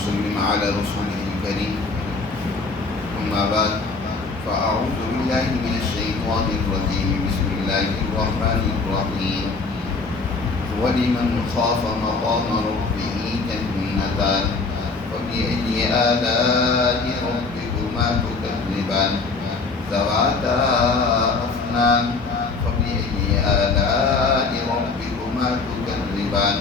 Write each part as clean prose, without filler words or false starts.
وسلم على رسوله الكريم. أما بعد فأعوذ بالله من الشيطان الرجيم. بسم الله الرحمن الرحيم. ولمن خاف مقام ربه جنتان فبأي آلاء ربكما تكذبان ذواتا أفنان فبأي آلاء ربكما تكذبان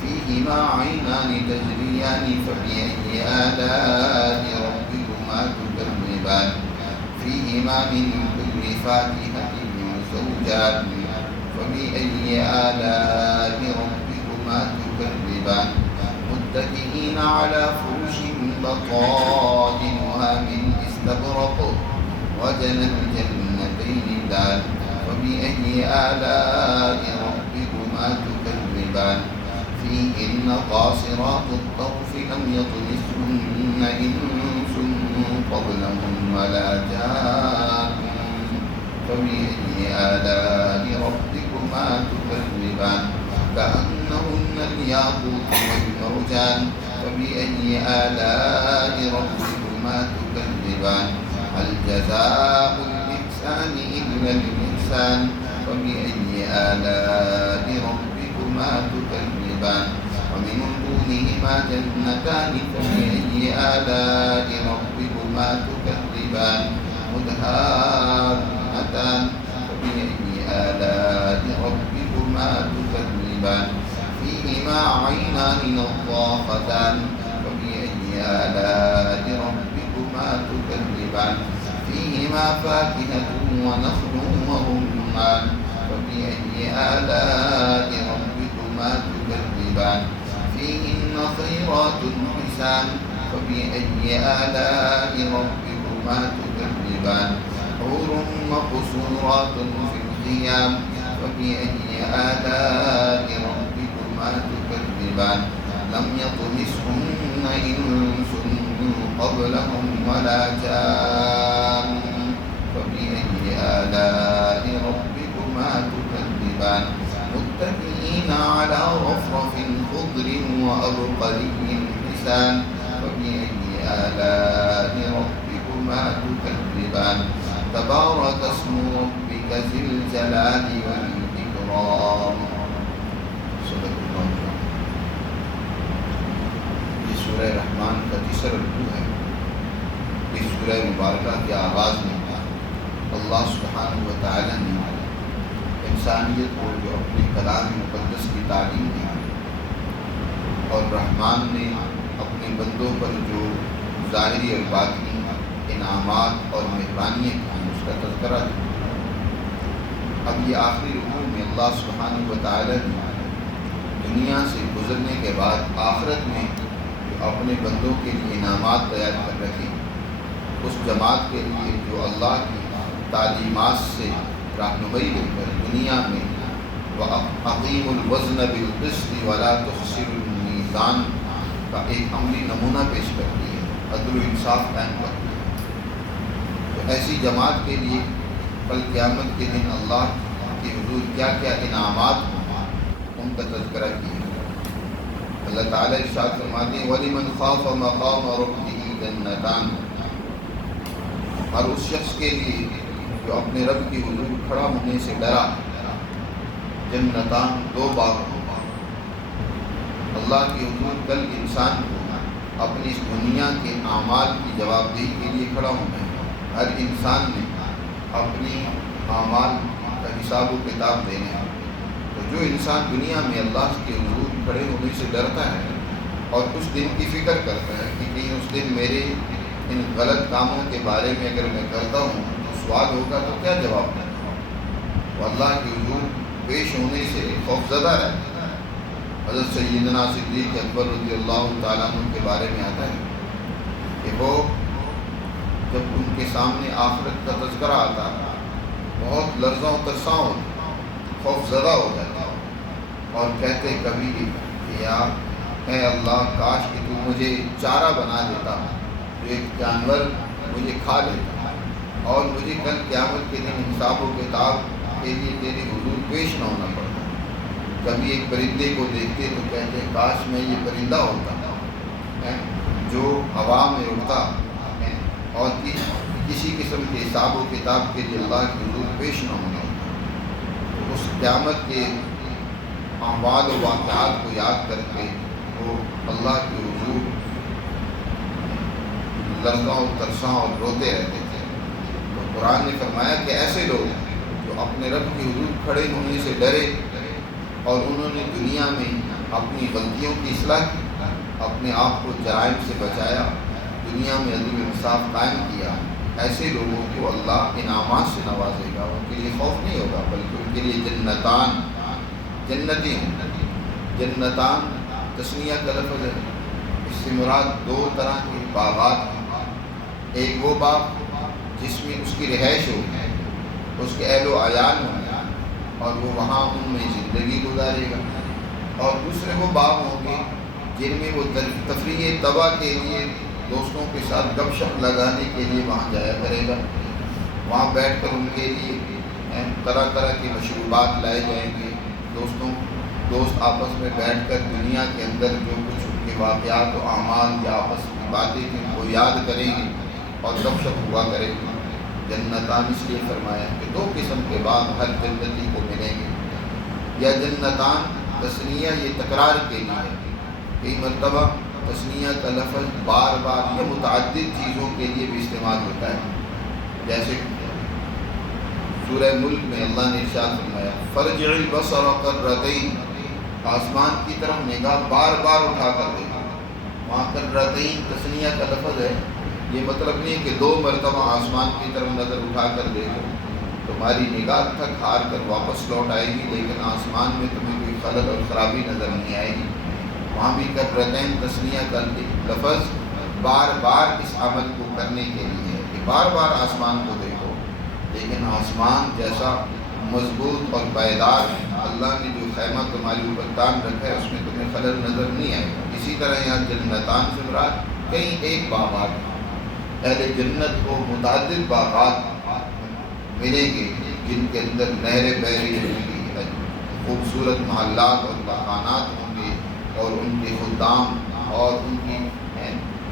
فيهما عينان تجريان فبأي آلاء ربكما تكذبان فيهما من كل فاكهة زوجان فبأي آلاء ربكما تكذبان متكئين على فرش بطائنها من استبرق وجنى الجنتين دان فبأي آلاء ربكما تكذبان فيهن قاصرات الطرف لم يطمثهن إنس قبلهم ولا جان فبأي آلاء ربكما تكذبان كأنهن الياقوت والمرجان فبأي آلاء ربكما تكذبان هل جزاء الإحسان إلا الإحسان فبأي آلاء ربكما تكذبان ومن دونهما جنتان فبأي آلاء ربكما تكذبان مدهامتان فبأي آلاء ربكما تكذبان فيهما عينان نضاختان فبأي آلاء ربكما تكذبان فيهما فاكهة ونخل ورمان فبأي آلاء ربكما تكذبان فيهن خيرات حسان فبأي آلاء ربكما تكذبان حور مقصورات في الخيام فبأي آلاء ربكما تكذبان لم يطمثهن إنس قبلهم ولا جان فبأي آلاء ربكما تكذبان متكئين على رفرف خضر وأبقري حسان فبأي آلاء ربكما تكذبان تبارك اسم ربك ذي الجلال والإكرام. صدق اللہ. یہ سورہ رحمان کا تیسرا رکوع ہے. اس سورہ مبارکہ کے آغاز میں اللہ سبحانہ و تعالی نے انسانیت کو جو اپنے کلام مقدس کی تعلیم دی اور رحمان نے اپنے بندوں پر جو ظاہری اور باطنی انعامات اور مہربانیاں کی اس کا تذکرہ دیا. اب یہ آخری رکوع میں اللہ سبحانہ و تعالی نے دنیا سے گزرنے کے بعد آخرت میں جو اپنے بندوں کے لیے انعامات تیار کر رکھے اس جماعت کے لیے جو اللہ کی تعلیمات سے رہنمائی لے کر دنیا میں وَأَقِیمُوا الْوَزْنَ بِالْقِسْطِ وَلَا تُخْسِرُوا الْمِیزَانَ کا ایک عملی نمونہ پیش کرتی ہے، عدل و انصاف قائم کرتی ہے. تو ایسی جماعت کے لیے کل قیامت کے دن اللہ کے حضور کیا کیا انعامات ہوں ان کا تذکرہ کیا. اللہ تعالیٰ ارشاد فرماتے ہیں وَلِمَنْ خَافَ مَقَامَ رَبِّهِ جَنَّتَانِ. اور اس شخص کے لیے جو اپنے رب کی حضور کھڑا ہونے سے ڈرا جنتان دو باغ ہوں. اللہ کی حضور کل انسان کو اپنی اس دنیا کے اعمال کی جواب دہی کے لیے کھڑا ہونا ہے. ہر انسان نے اپنی اعمال کا حساب و کتاب دینا ہے. تو جو انسان دنیا میں اللہ کے حضور کھڑے ہونے سے ڈرتا ہے اور اس دن کی فکر کرتا ہے کہ کہیں اس دن میرے ان غلط کاموں کے بارے میں اگر میں کرتا ہوں تو سوال ہوگا تو کیا جواب دیں. وہ اللہ کے حضور پیش ہونے سے خوفزدہ رہتا ہے. حضرت سیدنا صدیق اکبر رضی اللہ تعالیٰ عنہ کے بارے میں آتا ہے کہ وہ جب ان کے سامنے آخرت کا تذکرہ آتا بہت لرزاں و ترساں ہوتا، خوف زدہ ہو جاتا اور کہتے کبھی کہ یا اے اللہ کاش کہ تو مجھے چارہ بنا دیتا جو ایک جانور مجھے کھا لیتا اور مجھے کل قیامت کے دن حساب و کتاب کے لیے تیرے حضور پیش نہ ہونا پڑتا. کبھی ایک پرندے کو دیکھتے تو کہتے کاش میں یہ پرندہ ہوتا جو ہوا میں اڑتا ہے اور کسی قسم کے حساب و کتاب کے لیے اللہ کے حضور پیش نہ ہونا، تو اس قیامت کے احوال و واقعات کو یاد کر کے وہ اللہ کے حضور لرزاں و ترساں اور روتے رہتے تھے۔ تو قرآن نے فرمایا کہ ایسے لوگ جو اپنے رب کے حضور کھڑے ہونے سے ڈرے اور انہوں نے دنیا میں اپنی غلطیوں کی اصلاح کی، اپنے آپ کو جرائم سے بچایا، دنیا میں عدل و انصاف قائم کیا، ایسے لوگوں کو اللہ انعامات سے نوازے گا۔ ان کے لیے خوف نہیں ہوگا بلکہ ان کے لیے جنتان، جنتیں ہوں۔ جنتان تسنیہ کا لفظ ہے، اس سے مراد دو طرح کے باغات ہیں۔ ایک وہ باغ جس میں اس کی رہائش ہوگی، اس کے اہل و عیال ہوں گے اور وہ وہاں ان میں زندگی گزارے گا، اور دوسرے وہ باغ ہوں گے جن میں وہ تفریح طبع کے لیے دوستوں کے ساتھ گپ شپ لگانے کے لیے وہاں جایا کرے گا۔ وہاں بیٹھ کر ان کے لیے طرح طرح کے مشروبات لائے جائیں گے، دوست آپس میں بیٹھ کر دنیا کے اندر جو کچھ ان کے واقعات و اعمال یا آپس کی باتیں تھیں وہ یاد کریں گے اور گپ شپ ہوا کرے گے۔ جنتان اس لیے فرمایا کہ دو قسم کے باغ ہر جنتی کو ملیں گے۔ یا جنتان تسنیہ یہ تکرار کے لیے ہے، کئی مرتبہ تسنیہ کا لفظ بار بار یا متعدد چیزوں کے لیے بھی استعمال ہوتا ہے، جیسے سورہ ملک میں اللہ نے ارشاد فرمایا فرجع البصر کرتین، آسمان کی طرف نگاہ بار بار اٹھا کر دیکھو۔ وہاں کرتین تسنیہ کا لفظ ہے، یہ مطلب نہیں کہ دو مرتبہ آسمان کی طرف نظر اٹھا کر دیکھو، تمہاری نگاہ تھک ہار کر واپس لوٹ آئے گی لیکن آسمان میں تمہیں کوئی خلل اور خرابی نظر نہیں آئے گی۔ وہاں بھی کرتین تسنیہ کا لفظ بار بار اس عمل کو کرنے کے لیے ہے کہ بار بار آسمان کو دیکھو، لیکن آسمان جیسا مضبوط اور پائیدار اللہ نے جو خیمہ تمہاری اوپر تان رکھا ہے اس میں تمہیں خلل نظر نہیں آئے گا۔ اسی طرح یہاں جنتان سے مراد کئی ایک باغات ہیں، اہل جنت کو متعدد باغات ملیں گے جن کے اندر نہریں بہہ رہی ہوں گی، خوبصورت محلات اور مکانات ہوں گے، اور ان کے خدام اور ان کی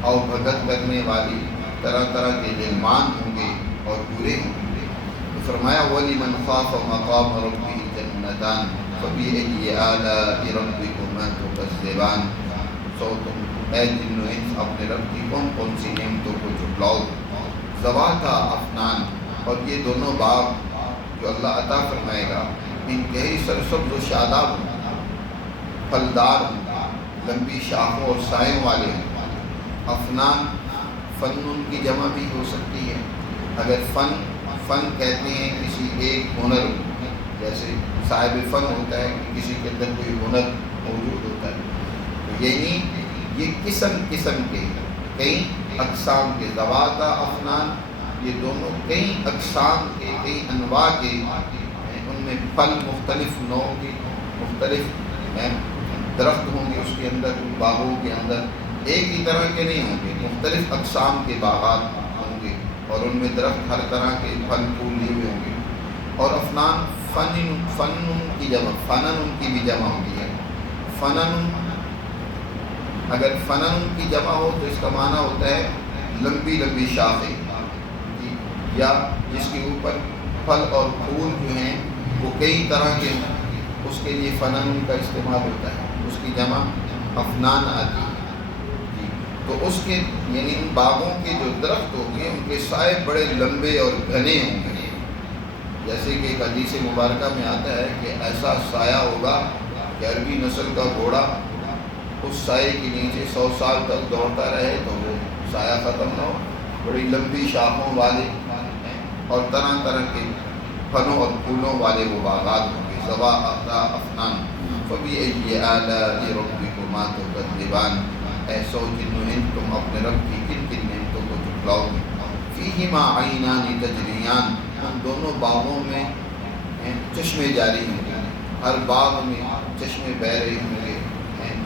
اور بھگت کرنے والی طرح طرح کے غلمان ہوں گے اور پورے ہوں گے۔ تو فرمایا وَلِمَنْ خَافَ مَقَامَ رَبِّهِ جَنَّتَانِ فَبِأَيِّ آلَاءِ رَبِّكُمَا تُكَذِّبَانِ۔ سو تم اے جن و انس اپنے رب کی کون کون سی نعمتوں کو جھٹلاؤ۔ ذواتا افنان، اور یہ دونوں باغ جو اللہ عطا فرمائے گا انتہائی سرسبز و شاداب ہوں، پھلدار ہوں، لمبی شاخوں اور سائوں والے ہوں۔ افنان فن کی جمع بھی ہو سکتی ہے۔ اگر فن کہتے ہیں کسی ایک ہنر، جیسے صاحب فن ہوتا ہے کہ کسی کے اندر کوئی ہنر موجود ہوتا ہے، تو یعنی یہ قسم قسم کے کئی اقسام کے ذواتا افنان، یہ دونوں کئی اقسام کے کئی انواع کے، ان میں پھل مختلف نوع کے، مختلف درخت ہوں گے اس کے اندر، باغوں کے اندر ایک ہی طرح کے نہیں ہوں گے، مختلف اقسام کے باغات ہوں گے اور ان میں درخت ہر طرح کے پھل پھول لیے ہوئے ہوں گے۔ اور افنان فن کی جمع، فنن ان کی بھی جمع ہوتی ہے۔ فنن اگر فنن کی جمع ہو تو اس کا معنی ہوتا ہے لمبی لمبی شاخیں، یا جس کے اوپر پھل اور پھول جو ہیں وہ کئی طرح کے ہیں، اس کے لیے فنن کا استعمال ہوتا ہے، اس کی جمع افنان آتی ہے۔ تو اس کے یعنی ان باغوں کے جو درخت ہوں گے ان کے سائے بڑے لمبے اور گھنے ہوں گے، جیسے کہ ایک حدیث مبارکہ میں آتا ہے کہ ایسا سایہ ہوگا کہ عربی نسل کا گھوڑا اس سائے کے نیچے 100 سال تک دوڑتا رہے تو وہ سایہ ختم نہ ہو۔ بڑی لمبی شاخوں والے اور طرح طرح کے پھلوں اور پھولوں والے وہ باغات ہوں گے۔ ذواتا افنان فبأي آلاء ربكما تكذبان، اے سو جن و انس تم اپنے رب کی کن کن نعمتوں کو جھٹلاؤ گے۔ فیہما عینان تجریان، ان دونوں باغوں میں چشمے جاری ہوں گے، ہر باغ میں چشمے بہہ رہے ہوں گے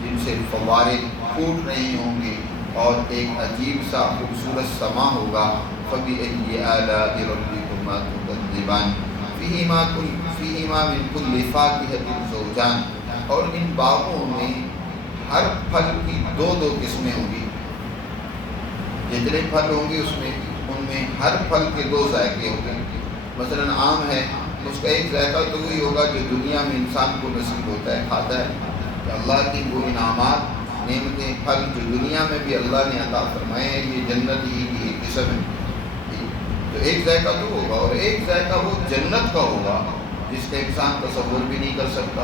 جن سے فوارے پھوٹ رہے ہوں گے اور ایک عجیب سا خوبصورت سما ہوگا۔ فبأي آلاء ربكما تكذبان فیہما من کل فاکہۃ زوجان، اور ان باغوں میں ہر پھل کی دو قسمیں ہوں گی، جتنے پھل ہوں گے ان میں ہر پھل کے دو ذائقے ہوں گے. مثلاً آم ہے، اس کا ایک ذائقہ تو وہی ہوگا جو دنیا میں انسان کو نصیب ہوتا ہے، کھاتا ہے. کہ اللہ کی وہ انعامات، نعمتیں، پھل جو دنیا میں بھی اللہ نے عطا فرمائے ہیں، یہ جنت ہی کی ایک قسم ہے. تو ایک ذائقہ تو ہوگا، اور ایک ذائقہ وہ جنت کا ہوگا جس کا انسان تصور بھی نہیں کر سکتا.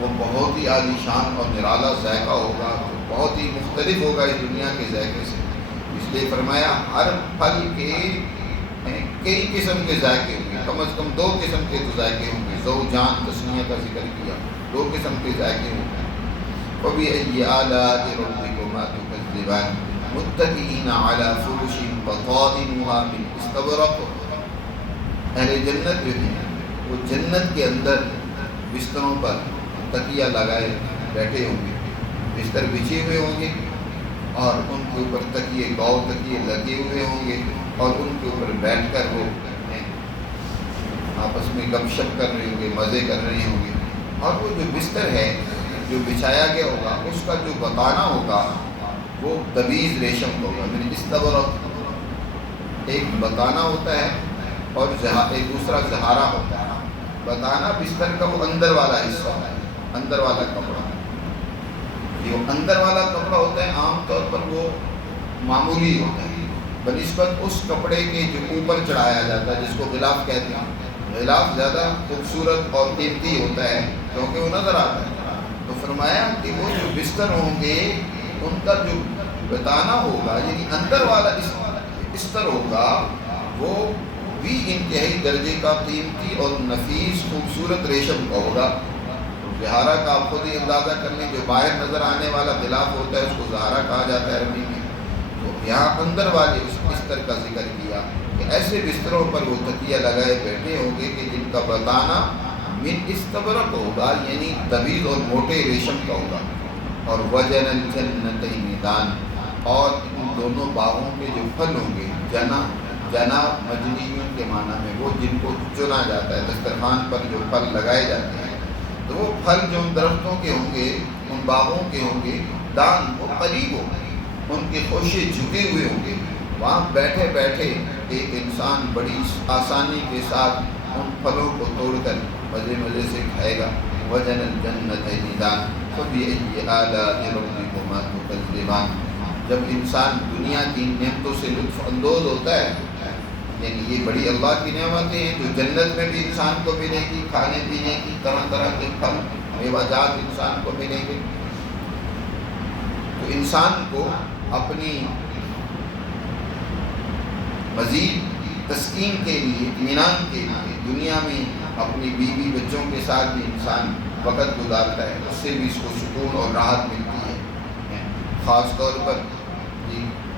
وہ بہت ہی عالی شان اور نرالا ذائقہ ہوگا، بہت ہی مختلف ہوگا اس دنیا کے ذائقے سے. اس لیے فرمایا ہر پھل کے کئی قسم کے ذائقے ہوں گے، کم از کم 2 قسم کے تو ذائقے ہوں گے. زوجان تسنیہ کا ذکر کیا، 2 قسم کے ذائقے ہوں گے. فَبِأَيِّ آلَاءِ رَبِّكُمَا تُكَذِّبَانِ مُتَّكِئِينَ عَلَى فُرُشٍ بَطَائِنُهَا مِنْ اسْتَبْرَقٍ. اہل جنت جو ہیں وہ جنت کے اندر بستروں پر تکیہ لگائے بیٹھے ہوں گے، بستر بچھے ہوئے ہوں گے، اور ان کے اوپر تکیے لگے ہوئے ہوں گے، اور ان کے اوپر بیٹھ کر وہ آپس میں گپ شپ کر رہے ہوں گے، مزے کر رہے ہوں گے. اور وہ جو بستر ہے جو بچھایا گیا ہوگا، اس کا جو بتانا ہوگا وہ تبیز ریشم کا ہوگا. یعنی استبرق ایک بتانا ہوتا ہے اور ایک دوسرا زہارا ہوتا ہے. بتانا بستر کا وہ اندر والا حصہ ہے، اندر والا کپڑا. جو اندر والا کپڑا ہوتا ہے عام طور پر وہ معمولی ہوتا ہے بنسبت اس کپڑے کے جو اوپر چڑھایا جاتا ہے، جس کو غلاف کہتے ہیں. غلاف زیادہ خوبصورت اور قیمتی ہوتا ہے کیونکہ وہ نظر آتا ہے. تو فرمایا کہ وہ جو بستر ہوں گے ان کا جو بتانا ہوگا، یعنی اندر والا بستر ہوگا، وہ بھی انتہائی درجے کا قیمتی اور نفیس خوبصورت ریشم کا ہوگا. زہارا کا آپ خود ہی اندازہ کر لیں، جو باہر نظر آنے والا غلاف ہوتا ہے اس کو زہارا کہا جاتا ہے عربی میں. تو یہاں اندر والے اس بستر کا ذکر کیا کہ ایسے بستروں پر وہ تکیہ لگائے بیٹھے ہوں گے کہ جن کا بتانا من استبرق ہوگا، یعنی طویل اور موٹے ریشم کا ہوگا. اور وجن الجنتین دان، اور ان دونوں باغوں کے جو پھل ہوں گے، جنا مجنیون کے معنی میں وہ جن کو چنا جاتا ہے، دسترخوان پر جو پھل لگائے جاتے ہیں، تو وہ پھل جو ان درختوں کے ہوں گے، ان باغوں کے ہوں گے، دان وہ قریب ہوں گے، ان کے خوشے جھکے ہوئے ہوں گے. وہاں بیٹھے بیٹھے ایک انسان بڑی آسانی کے ساتھ ان پھلوں کو توڑ کر مزے سے کھائے گا. وجن الجنتین دان فبأي آلاء ربكما تكذبان. جب انسان دنیا کی نعمتوں سے لطف اندوز ہوتا ہے، یعنی یہ بڑی اللہ کی نعمتیں ہیں جو جنت میں بھی انسان کو ملے گی، کھانے پینے کی طرح طرح کے پھل میوہ جات انسان کو ملیں گے. تو انسان کو اپنی مزید تسکین کے لیے، اطمینان کے لیے دنیا میں اپنی بیوی بچوں کے ساتھ بھی انسان وقت گزارتا ہے، اس سے بھی اس کو سکون اور راحت ملتی ہے. خاص طور پر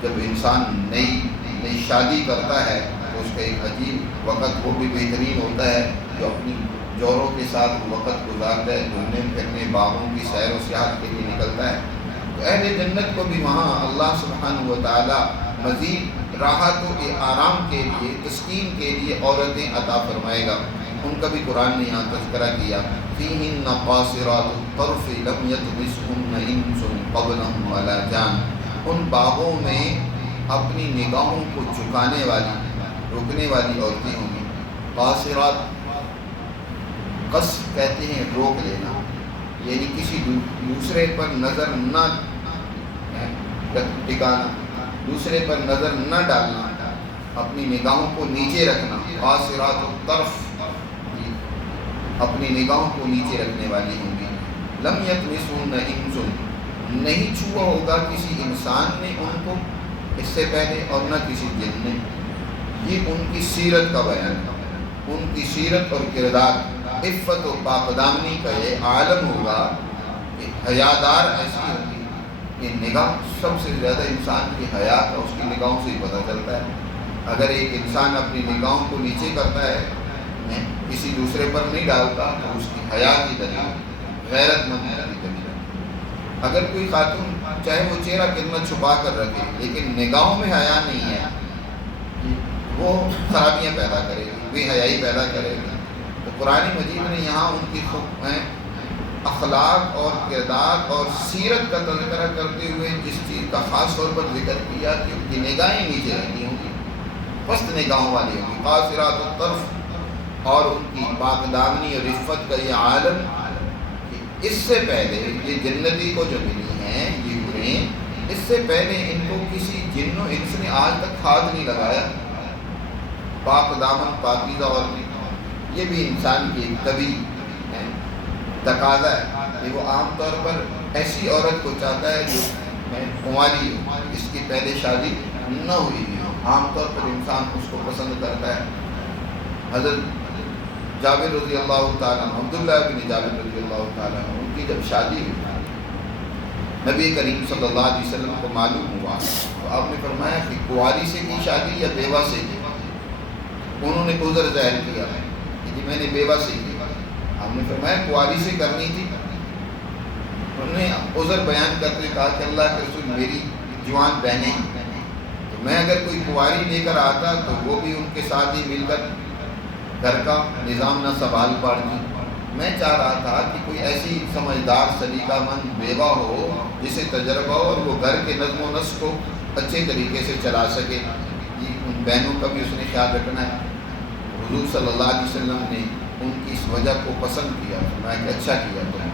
جب انسان نئی شادی کرتا ہے تو اس کا ایک عجیب وقت وہ بھی بہترین ہوتا ہے، جو اپنی جوڑوں کے ساتھ وقت گزارتا ہے، گھومنے پھرنے باغوں کی سیر و سیاحت کے لیے نکلتا ہے. تو اہل جنت کو بھی وہاں اللہ سبحانہ و تعالیٰ مزید راحت و آرام کے لیے، تسکین کے لیے عورتیں عطا فرمائے گا. ان کا بھی قرآن نے یہاں تذکرہ کیا. فیہن قاصرات الطرف لم یطمثہن انس قبلہم ولا جان. ان باغوں میں اپنی نگاہوں کو جھکانے والی، روکنے والی عورتیں ہوں گی. قاصرات، قص کہتے ہیں روک لینا، یعنی کسی دوسرے پر نظر نہ ٹکانا، دوسرے پر نظر نہ ڈالنا، اپنی نگاہوں کو نیچے رکھنا. قاصرات الطرف، اپنی نگاہوں کو نیچے رکھنے والی ہوں گی. لم یطمثہن انس، نہیں چھوا ہوگا کسی انسان نے ان کو اس سے پہلے اور نہ کسی جن نے. یہ ان کی سیرت کا بیان ہے، ان کی سیرت اور کردار، عفت و پاکدامنی کا یہ عالم ہوگا کہ حیادار ایسی ہوگی کہ نگاہ سب سے زیادہ انسان کی حیا کا اس کی نگاہوں سے ہی پتہ چلتا ہے. اگر ایک انسان اپنی نگاہوں کو نیچے کرتا ہے، کسی دوسرے پر نہیں ڈالتا، تو اس کی حیا کی دلیل، غیرت مند کی دلیل. اگر کوئی خاتون چاہے وہ چہرہ کتنا چھپا کر رکھے لیکن نگاہوں میں حیا نہیں ہے، وہ خرابیاں پیدا کرے گی، بے حیائی پیدا کرے گی. تو قرآن مجید نے یہاں ان کی اخلاق اور کردار اور سیرت کا تذکرہ کرتے ہوئے جس چیز کا خاص طور پر ذکر کیا کہ ان کی نگاہیں نیچے رہتی ہوں گی، پست نگاہوں والی ہوں گی، قاصرات الطرف، اور ان کی پاک دامنی اور عفت کا یہ عالم کہ اس سے پہلے یہ جنتی کو جو ملی ہیں یہ حوریں، اس سے پہلے ان کو کسی جن و انس نے آج تک ہاتھ نہیں لگایا۔ پاک دامن پاکیزہ عورتیں، یہ بھی انسان کی ایک طبیعی تقاضا ہے کہ وہ عام طور پر ایسی عورت کو چاہتا ہے جو کنواری ہو، اس کی پہلے شادی نہ ہوئی ہو، عام طور پر انسان اس کو پسند کرتا ہے۔ حضرت جابر رضی اللہ تعالیٰ عنہ، عبداللہ بن جابر رضی اللہ تعالیٰ عنہ، ان کی جب شادی ہوئی نبی کریم صلی اللہ علیہ وسلم کو معلوم ہوا تو آپ نے فرمایا کہ کنواری سے کی شادی یا بیوہ سے کی؟ انہوں نے عذر ظاہر کیا کہ جی میں نے بیوہ سے کی۔ ہم نے فرمایا کنواری سے کرنی تھی؟ انہوں نے عذر بیان کرتے کہا کہ اللہ کے رسول میری جوان بہنیں ہیں، تو میں اگر کوئی کنواری لے کر آتا تو وہ بھی ان کے ساتھ ہی مل کر گھر کا نظام نہ سنبھال پاتی۔ میں چاہ رہا تھا کہ کوئی ایسی سمجھدار سلیقہ مند بیوہ ہو جسے تجربہ ہو اور وہ گھر کے نظم و نسق کو اچھے طریقے سے چلا سکے، ان بہنوں کا بھی اس نے خیال رکھنا ہے۔ حضور صلی اللہ علیہ وسلم نے ان کی اس وجہ کو پسند کیا، فرمایا کہ اچھا کیا تم۔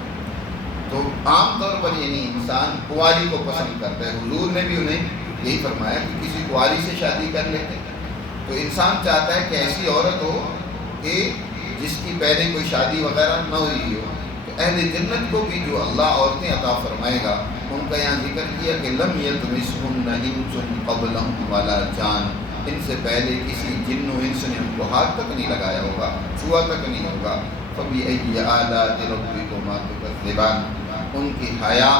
تو عام طور پر یعنی انسان کنواری کو پسند کرتا ہے، حضور نے بھی انہیں یہی فرمایا کہ کسی کنواری سے شادی کر لیتے۔ تو انسان چاہتا ہے کہ ایسی عورت ہو کہ جس کی پہلے کوئی شادی وغیرہ نہ ہوئی ہو۔ تو اہل جنت کو بھی جو اللہ عورتیں عطا فرمائے گا ان کا یہاں ذکر کیا کہ لم یطمثہن انس قبلہم ولا جان، ان سے پہلے کسی جن و انس نے ان کو ہاتھ تک نہیں لگایا ہوگا، چھوا تک نہیں ہوگا۔ فَبِأَيِّ آلَاءِ رَبِّكُمَا تُكَذِّبَانِ، ان کی حیا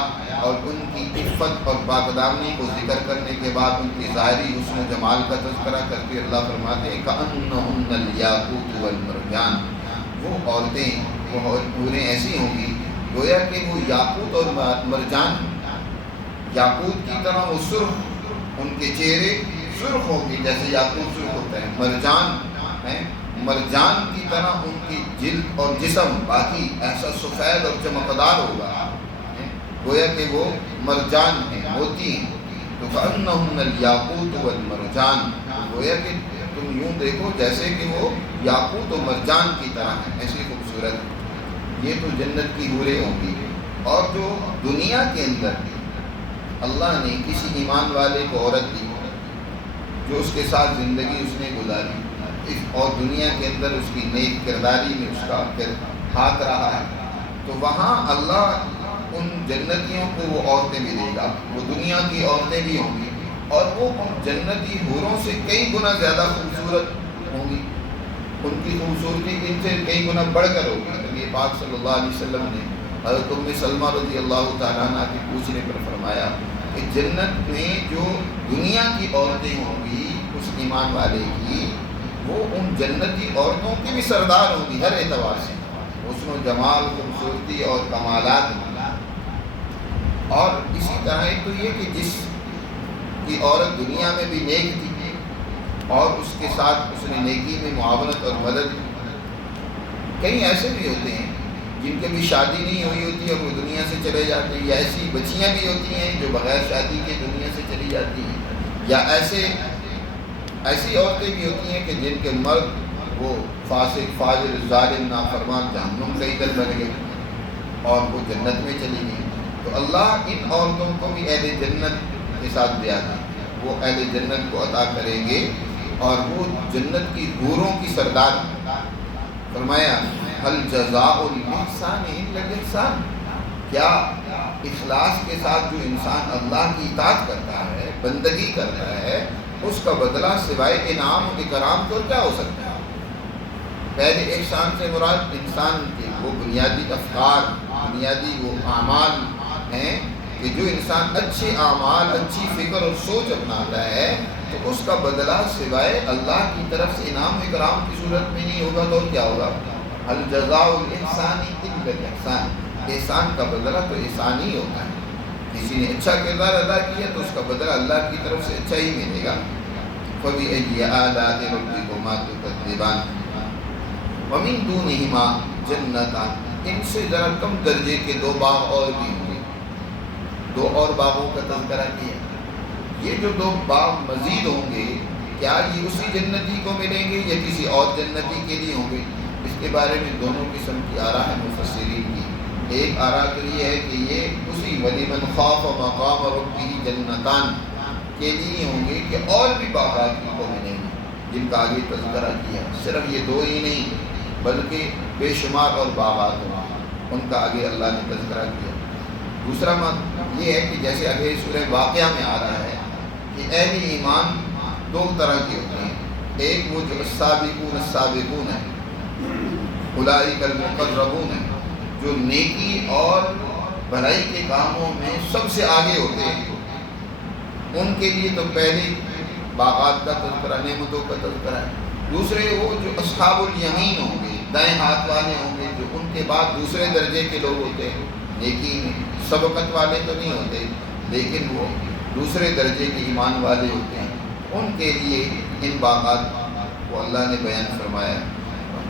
اور ان کی عفت اور پاکدامنی کو ذکر کرنے کے بعد ان کی ظاہری حسن و جمال کا تذکرہ کرتے اللہ فرماتے ہیں کأنہن الیاقوت والمرجان، وہ عورتیں، وہ حوریں ایسی ہوں گی گویا کہ وہ یاقوت اور مرجان، یاقوت کی طرح وہ سرخ، ان کے چہرے سرخ ہوں گی جیسے یاقوت سرخ ہوتا ہے، مرجان ہے، مرجان کی طرح ان کی جلد اور جسم باقی ایسا سفید اور چمکدار ہوگا، گویا کہ وہ مرجان ہیں، موتی ہیں۔ تو کأنہن الیاقوت والمرجان، گویا کہ تم یوں دیکھو جیسے کہ وہ یاقوت و مرجان کی طرح ہیں، ایسی خوبصورت۔ یہ تو جنت کی حوریں ہوں گی۔ اور جو دنیا کے اندر اللہ نے کسی ایمان والے کو عورت دی جو اس کے ساتھ زندگی اس نے گزاری اور دنیا کے اندر اس کی نیک کرداری میں اس کا ہاتھ رہا ہے، تو وہاں اللہ ان جنتیوں کو وہ عورتیں بھی دے گا، وہ دنیا کی عورتیں بھی ہوں گی اور وہ ان جنتی حوروں سے کئی گنا زیادہ خوبصورت ہوں گی، ان کی خوبصورتی ان سے کئی گنا بڑھ کر ہوگی۔ نبی پاک صلی اللہ علیہ وسلم نے حضرت ام سلمہ رضی اللہ تعالیٰ عنہ کے پوچھنے پر فرمایا کہ جنت میں جو دنیا کی عورتیں ہوں گی اس ایمان والے کی، وہ ان جنتی عورتوں کی بھی سردار ہوں گی ہر اعتبار سے، حسن و جمال، خوبصورتی اور کمالات میں۔ اور اسی طرح ایک تو یہ کہ جس کی عورت دنیا میں بھی نیک تھی اور اس کے ساتھ اس نے نیکی میں معاونت اور مدد، کئی ایسے بھی ہوتے ہیں جن کے بھی شادی نہیں ہوئی ہوتی اور وہ دنیا سے چلے جاتے ہیں، یا ایسی بچیاں بھی ہوتی ہیں جو بغیر شادی کے دنیا سے چلی جاتی ہیں، یا ایسی عورتیں بھی ہوتی ہیں کہ جن کے مرد وہ فاسق، فاجر، ظالم، نافرمان جہنم کا ایندھن بن گئے اور وہ جنت میں چلی گئی۔ تو اللہ ان عورتوں کو بھی اہل جنت کے ساتھ دیا ہے، وہ اہل جنت کو عطا کریں گے اور وہ جنت کی حوروں کی سردار۔ فرمایا هل جزاء الاحسان الا الاحسان، کیا اخلاص کے ساتھ جو انسان اللہ کی اطاعت کرتا ہے، بندگی کرتا ہے، اس کا بدلہ سوائے انعام و اکرام تو کیا ہو سکتا ہے؟ پہلے احسان سے مراد انسان کے وہ بنیادی افکار، بنیادی وہ اعمال ہیں کہ جو انسان اچھے اعمال، اچھی فکر اور سوچ اپناتا ہے تو اس کا بدلہ سوائے اللہ کی طرف سے انعام و اکرام کی صورت میں نہیں ہوگا تو کیا ہوگا؟ هل جزاء الانسان الا الاحسان، احسان کا بدلہ تو احسان ہی ہوتا ہے، کسی نے اچھا کردار ادا کیا تو اس کا بدلہ اللہ کی طرف سے اچھا ہی ملے گا۔ فَبِأَيِّ آلَاءِ رَبِّكُمَا تُكَذِّبَانِ وَمِن دُونِهِمَا جَنَّتَانِ، ان سے ذرا کم درجے کے 2 باغ اور بھی ہوں گے. 2 اور باغوں کا تذکرہ کیا. یہ جو 2 باغ مزید ہوں گے کیا یہ اسی جنتی کو ملیں گے یا کسی اور جنتی کے لیے ہوں گے؟ اس کے بارے میں دونوں قسم کی آراء ہیں مفسرین کی. ایک آراء تو یہ ہے کہ یہ اسی وَلِمَنْ خَافَ مَقَامَ رَبِّهِ جَنَّتَانِ کے لیے ہوں گے کہ اور بھی باغات کو ملیں گے جن کا آگے تذکرہ کیا. صرف یہ 2 ہی نہیں بلکہ بے شمار اور باغات ہوں ان کا آگے اللہ نے تذکرہ کیا. دوسرا معنی یہ ہے کہ جیسے آگے سورہ واقعہ میں آ رہا ہے کہ اہل ایمان 2 طرح کے ہوتے ہیں. ایک وہ جو السابقون السابقون ہیں، اولئک المقربون ہیں، جو نیکی اور بھلائی کے کاموں میں سب سے آگے ہوتے ہیں. ان کے لیے تو پہلے باغات کا تذکرہ، نعمتوں کا تذکرہ ہے. دوسرے وہ جو اصحاب الیمین ہوں گے، دائیں ہاتھ والے ہوں گے، جو ان کے بعد دوسرے درجے کے لوگ ہوتے ہیں. نیکی میں سبقت والے تو نہیں ہوتے لیکن وہ دوسرے درجے کے ایمان والے ہوتے ہیں. ان کے لیے ان باغات کو اللہ نے بیان فرمایا.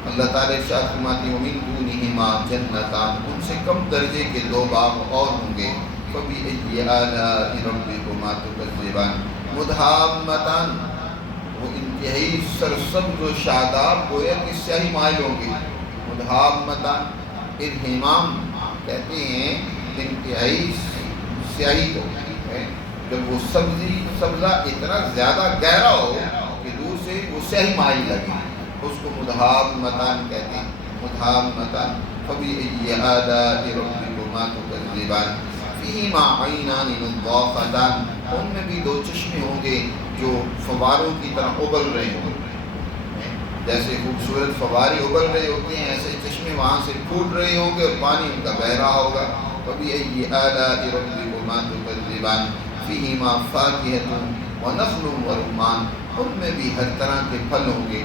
اللہ تعالیٰ ارشاد فرماتے ہیں وَمِن دُونِهِمَا جَنَّتَانِ، ان سے کم درجے کے 2 باغ اور ہوں گے. فَبِأَيِّ آلَاءِ رَبِّكُمَا تُكَذِّبَانِ مُدْحَامَّتَانِ، وہ انتہائی سرسبز و شاداب گویا کہ سیاہی مائل ہوں گے. مدحامتان، انہمام کہتے ہیں انتہائی سیاہی کو ہے جب وہ سبزہ اتنا زیادہ گہرا ہو کہ دور سے وہ سیاہی مائل لگے، اس کو مدحامتان کہتے ہیں. مدحامتان فَبِأَيِّ آلَاءِ رَبِّكُمَا تُكَذِّبَانِ فِيهِمَا عَيْنَانِ نَضَّاخَتَانِ، ان میں بھی 2 چشمے ہوں گے جو فواروں کی طرح ابل رہے ہوں گے. جیسے خوبصورت فوارے ابل رہے ہوتے ہیں ایسے چشمے وہاں سے پھوٹ رہے ہوں گے اور پانی ان کا بہہ رہا ہوگا. فَبِأَيِّ آلَاءِ رَبِّكُمَا تُكَذِّبَانِ فِيهِمَا فَاكِهَةٌ وَنَخْلٌ وَرُمَّانٌ، ان میں بھی ہر طرح کے پھل ہوں گے.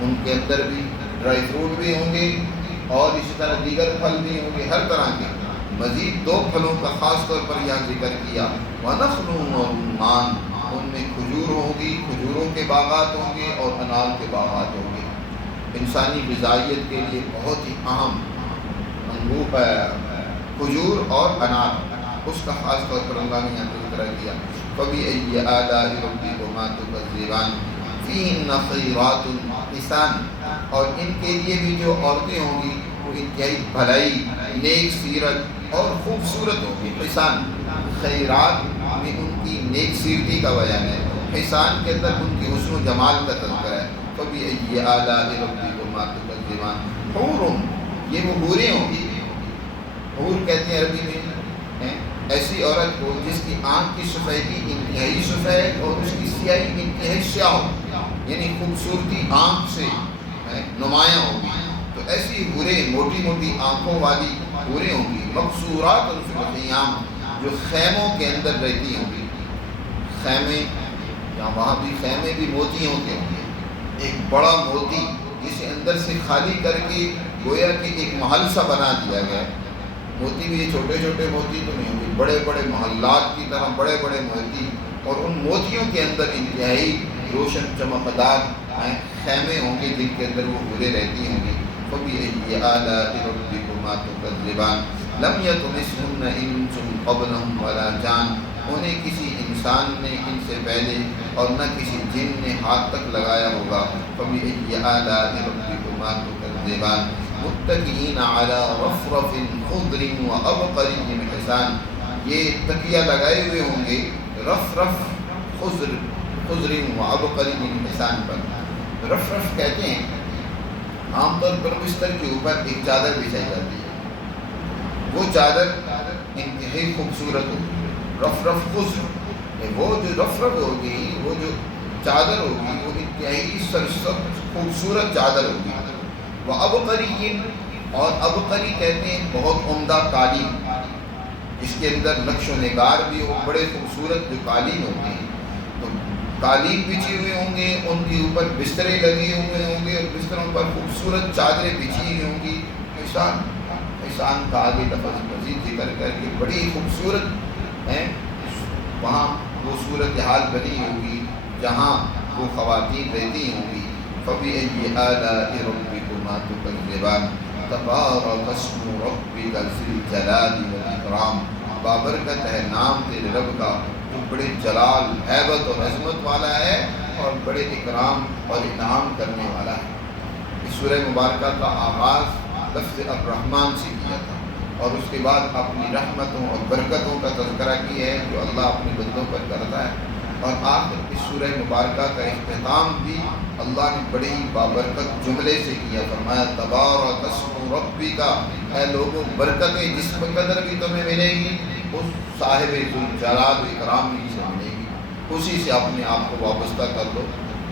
ان کے اندر بھی ڈرائی فروٹ بھی ہوں گے اور اسی طرح دیگر پھل بھی ہوں گے ہر طرح کے. مزید 2 پھلوں کا خاص طور پر یہاں ذکر کیا. وَنَخْلٌ وَرُمَّانٌ، ان میں کھجور ہوگی، کھجوروں کے باغات ہوں گے اور انار کے باغات ہوں گے. انسانی غذائیت کے لیے بہت ہی اہم کھجور اور انار، اس کا خاص طور پر اللہ نے یہاں تذکرہ کیا. فَبِأَيِّ آلَاءِ رَبِّكُمَا تُكَذِّبَانِ فِيهِنَّ خَيْرَاتٌ حِسَانٌ، اور ان کے لیے بھی جو عورتیں ہوں گی وہ انتہائی بھلائی، نیک سیرت اور خوبصورت ہوں گی. حسان، خیرات میں ان کی نیک سیرتی کا بیان ہے، حسان کے اندر ان کی حسن و جمال کا تذکرہ ہے. فَبِأَيِّ آلَاءِ رَبِّكُمَا تُكَذِّبَانِ حُورٌ، یہ وہ حوریں ہوں گی. حور کہتے ہیں عربی میں ایسی عورت کو جس کی آنکھ کی سفیدی انتہائی سفید اور اس کی سیاہی انتہائی سیاہ ہو، یعنی خوبصورتی آنکھ سے نمایاں ہوگی. تو ایسی حوریں موٹی موٹی آنکھوں والی حوریں ہوں گی. مقصورات فی الخیام، جو خیموں کے اندر رہتی ہوں گی. خیمے یا وہاں بھی خیمے بھی موتیوں کے ہوں گے. ایک بڑا موتی جسے اندر سے خالی کر کے گویا کہ ایک محل سا بنا دیا گیا. موتی بھی یہ چھوٹے چھوٹے موتی تو نہیں ہوں گے، بڑے بڑے محلات کی طرح بڑے بڑے موتی، اور ان موتیوں کے اندر انتہائی روشن چمکدار خیمے ہوں گے جن کے اندر وہ حوریں رہتی ہوں گی. فَبِأَيِّ آلَاءِ رَبِّكُمَا تُكَذِّبَانِ لَمْ يَطْمِثْهُنَّ إِنسٌ قَبْلَهُمْ وَلَا جَانٌ، انہیں کسی انسان نے ان سے پہلے اور نہ کسی جن نے ہاتھ تک لگایا ہوگا. فَبِأَيِّ آلَاءِ رَبِّكُمَا تُكَذِّبَانِ مُتَّكِئِينَ عَلَىٰ رَفْرَفٍ خُضْرٍ وَأَبْقَرٍ حِسَانٍ، یہ تکیہ لگائے ہوئے ہوں گے رفرف خضر وعبقری حسان پر. رفرف کہتے ہیں عام طور پر بستر کے اوپر ایک چادر بچھائی جاتی ہے، وہ چادر انتہائی خوبصورت ہوگی. رفرف خضر، وہ جو رفرف ہوگی، وہ جو چادر ہوگی وہ انتہائی سرسبز خوبصورت چادر ہوگی. وعبقری، اور ابقری کہتے ہیں بہت عمدہ قالین جس کے اندر نقش و نگار بھی ہو، بڑے خوبصورت جو قالین ہوتے ہیں. تو قالین بچھی ہوئے ہوں گے، ان کے اوپر بسترے لگے ہوئے ہوں گے اور بستروں پر خوبصورت چادریں بچھی ہوئی ہوں گی. احسان کا آگے لفظ مزید ذکر کر کے بڑی خوبصورت ہیں وہاں وہ صورتحال بنی ہوگی جہاں وہ خواتین رہتی ہوں گی. فَبِأَيِّ آلَاءِ رَبِّكُمَا تُكَذِّبَانِ تبارک اسم ربک ذی الجلال والاکرام، بابرکت ہے نام تیرے رب کا جو بڑے جلال، ہیبت اور عظمت والا ہے اور بڑے اکرام اور انعام کرنے والا ہے۔ اس سورہ مبارکہ کا آغاز لفظ الرحمن سے کیا تھا اور اس کے بعد اپنی رحمتوں اور برکتوں کا تذکرہ کیا ہے جو اللہ اپنے بندوں پر کرتا ہے، اور آخر اس سورہ مبارکہ کا اختتام بھی اللہ نے بڑے ہی بابرکت جملے سے کیا، فرمایا تبارک اسم ربک، اے لوگوں برکتیں جس قدر بھی تمہیں ملے گی اس صاحب ذوالجلال و اکرام ہی سے ملے گی، اسی سے اپنے آپ کو وابستہ کر لو،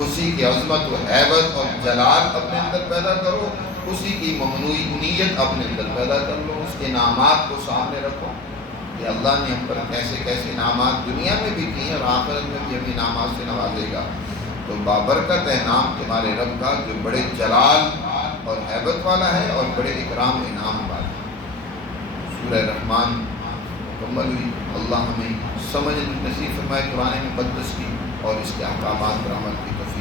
اسی کی عظمت و حیبت اور جلال اپنے اندر پیدا کرو، اسی کی ممنوعیت اپنے اندر پیدا کر لو، اس کے انعامات کو سامنے رکھو کہ اللہ نے ہم پر کیسے کیسے انعامات دنیا میں بھی کیے اور آخرت میں بھی ہمیں انعامات سے نوازے گا۔ تو بابرکت ہے نام تمہارے رب کا جو بڑے جلال اور ہیبت والا ہے اور بڑے اکرام و انعام والا ہے۔ سورہ رحمان مکمل ہوئی، اللہ ہمیں سمجھ نصیب فرمائے قرآن مقدس کی اور اس کے احکامات پر عمل کی توفیق